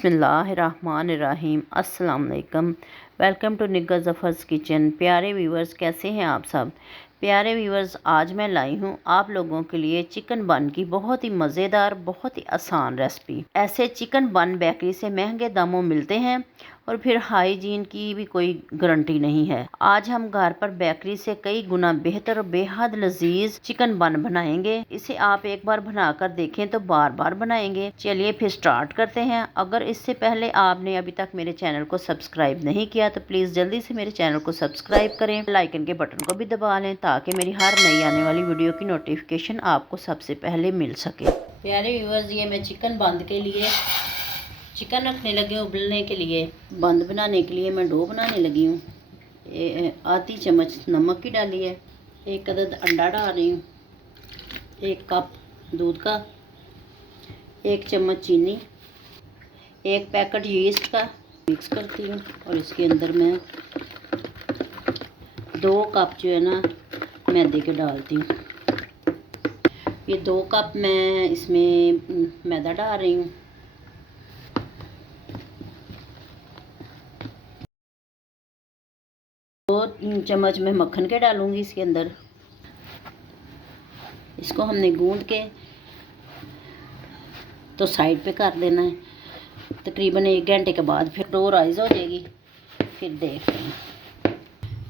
बिस्मिल्लाहिर्रहमानिर्रहीम। अस्सलाम वालेकुम। वेलकम टू निग्गा ज़फ़र्स किचन। प्यारे व्यूवर्स, कैसे हैं आप सब? प्यारे व्यूवर्स, आज मैं लाई हूँ आप लोगों के लिए चिकन बन की बहुत ही मज़ेदार, बहुत ही आसान रेसिपी। ऐसे चिकन बन बेकरी से महंगे दामों मिलते हैं और फिर हाइजीन की भी कोई गारंटी नहीं है। आज हम घर पर बेकरी से कई गुना बेहतर और बेहद लजीज चिकन बन बनाएंगे। इसे आप एक बार बनाकर देखें तो बार बार बनाएंगे। चलिए फिर स्टार्ट करते हैं। अगर इससे पहले आपने अभी तक मेरे चैनल को सब्सक्राइब नहीं किया तो प्लीज़ जल्दी से मेरे चैनल को सब्सक्राइब करें, लाइकन के बटन को भी दबा लें ताकि मेरी हर नई आने वाली वीडियो की नोटिफिकेशन आपको सबसे पहले मिल सके। प्यारे व्यूअर्स, ये मैं चिकन बंद के लिए चिकन रखने लगी हूँ। उबलने के लिए बंद बनाने के लिए मैं डो बनाने लगी हूँ। आधी चम्मच नमक की डाली है, एक अदद अंडा डाल रही हूँ, एक कप दूध का, एक चम्मच चीनी, एक पैकेट यीस्ट का मिक्स करती हूँ और इसके अंदर मैं 2 कप जो है ना मैदे के डालती हूँ। ये 2 कप मैं इसमें मैदा डाल रही हूँ। 2 चम्मच मैं मक्खन के डालूंगी इसके अंदर। इसको हमने गूंद के तो साइड पे कर देना है। तकरीबन 1 घंटे के बाद फिर डो राइज हो जाएगी। फिर देखते हैं।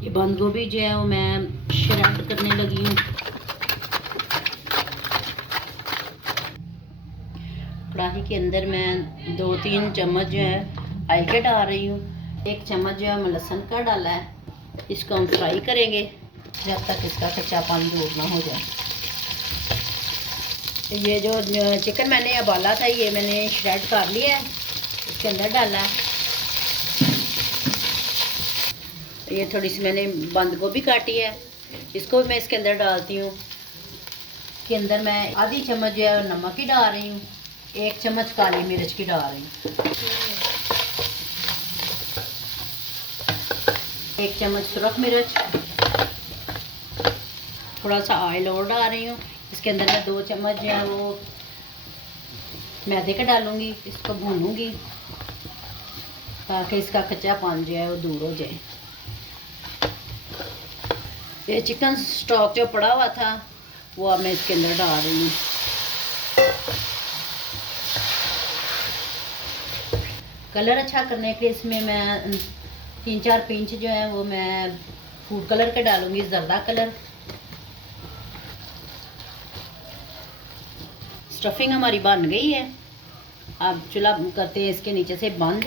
ये बंद गोभी जो है वो मैं श्रेड करने लगी हूँ। कढ़ाई के अंदर मैं 2-3 चम्मच जो है ऑयल के डाल रही हूँ। 1 चम्मच जो है मैं लहसुन का डाला है। इसको हम फ्राई करेंगे जब तक इसका कच्चापन दूर ना हो जाए। ये जो चिकन मैंने उबाला था ये मैंने श्रेड कर लिया है, इसके अंदर डाला है। ये थोड़ी सी मैंने बंद गोभी काटी है, इसको भी मैं इसके अंदर डालती हूँ। इसके अंदर मैं आधी चम्मच जो है नमक की डाल रही हूँ, 1 चम्मच काली मिर्च की डाल रही हूँ, 1 चम्मच सुरख मिर्च, थोड़ा सा ऑयल और डाल रही हूँ। इसके अंदर मैं 2 चम्मच जो है वो मैदे का डालूंगी। इसको भूनूंगी ताकि इसका कच्चापन जो है वो दूर हो जाए। ये चिकन स्टॉक जो पड़ा हुआ था वो अब मैं इसके अंदर डाल रही हूँ। कलर अच्छा करने के लिए इसमें मैं 3-4 पिंच जो है वो मैं फूड कलर के डालूंगी, जर्दा कलर। स्टफिंग हमारी बन गई है। अब चूल्हा करते हैं इसके नीचे से बंद।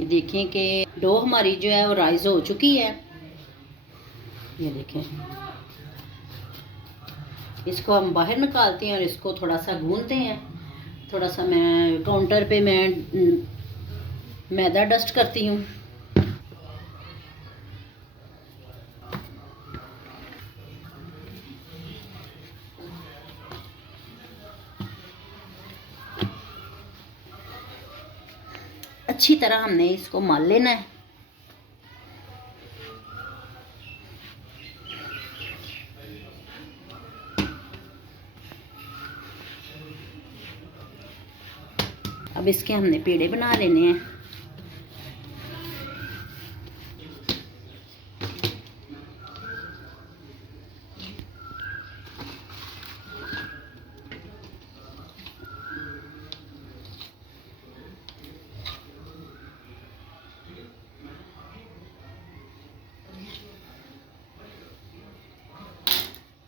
ये देखें कि डो हमारी जो है वो राइज हो चुकी है। ये देखें, इसको हम बाहर निकालते हैं और इसको थोड़ा सा गूंदते हैं। थोड़ा सा मैं काउंटर पे मैं मैदा डस्ट करती हूँ। अच्छी तरह हमने इसको मान लेना है। अब इसके हमने पेड़े बना लेने हैं।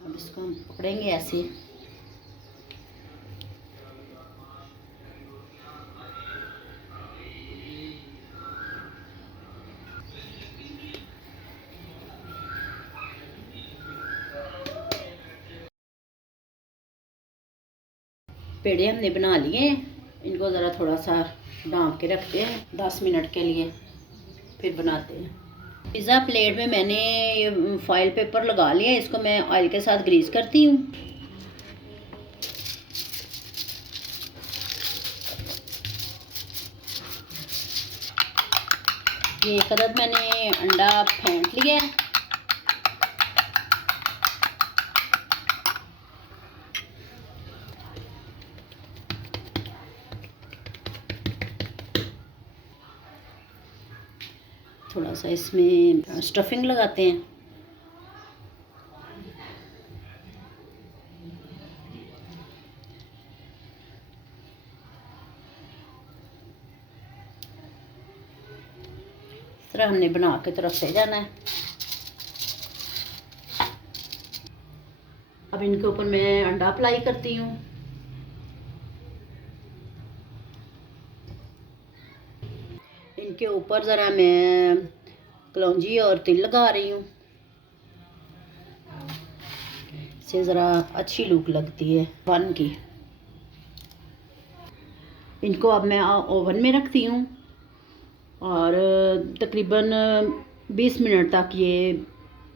अब इसको हम पकड़ेंगे ऐसे। पेड़े हमने बना लिए हैं। इनको ज़रा थोड़ा सा ढाँप के रखते हैं 10 मिनट के लिए, फिर बनाते हैं। पिज़्ज़ा प्लेट में मैंने ये फॉइल पेपर लगा लिया है। इसको मैं ऑयल के साथ ग्रीस करती हूँ। ये एक अदद मैंने अंडा फेंट लिया है। थोड़ा सा इसमें स्टफिंग लगाते हैं। इस तरह हमने बना के तो रखे जाना है। अब इनके ऊपर मैं अंडा अप्लाई करती हूँ। इनके ऊपर ज़रा मैं कलौंजी और तिल लगा रही हूँ, इससे ज़रा अच्छी लुक लगती है बन की। इनको अब मैं ओवन में रखती हूँ और तकरीबन 20 मिनट तक ये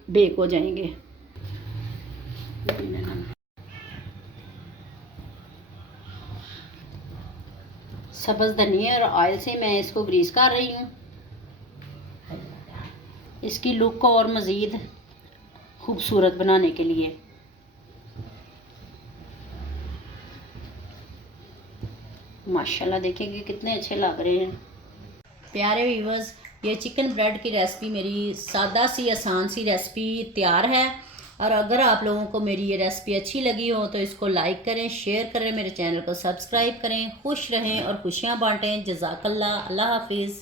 बेक हो जाएंगे। सब्ज़ धनिया और ऑयल से मैं इसको ग्रीस कर रही हूँ, इसकी लुक को और मज़ीद खूबसूरत बनाने के लिए। माशाल्लाह देखेंगे कितने अच्छे लग रहे हैं। प्यारे व्यूअर्स, ये चिकन ब्रेड की रेसिपी मेरी सादा सी आसान सी रेसिपी तैयार है। और अगर आप लोगों को मेरी ये रेसिपी अच्छी लगी हो तो इसको लाइक करें, शेयर करें, मेरे चैनल को सब्सक्राइब करें। खुश रहें और खुशियाँ बांटें। जज़ाकल्लाह। अल्लाह हाफिज़।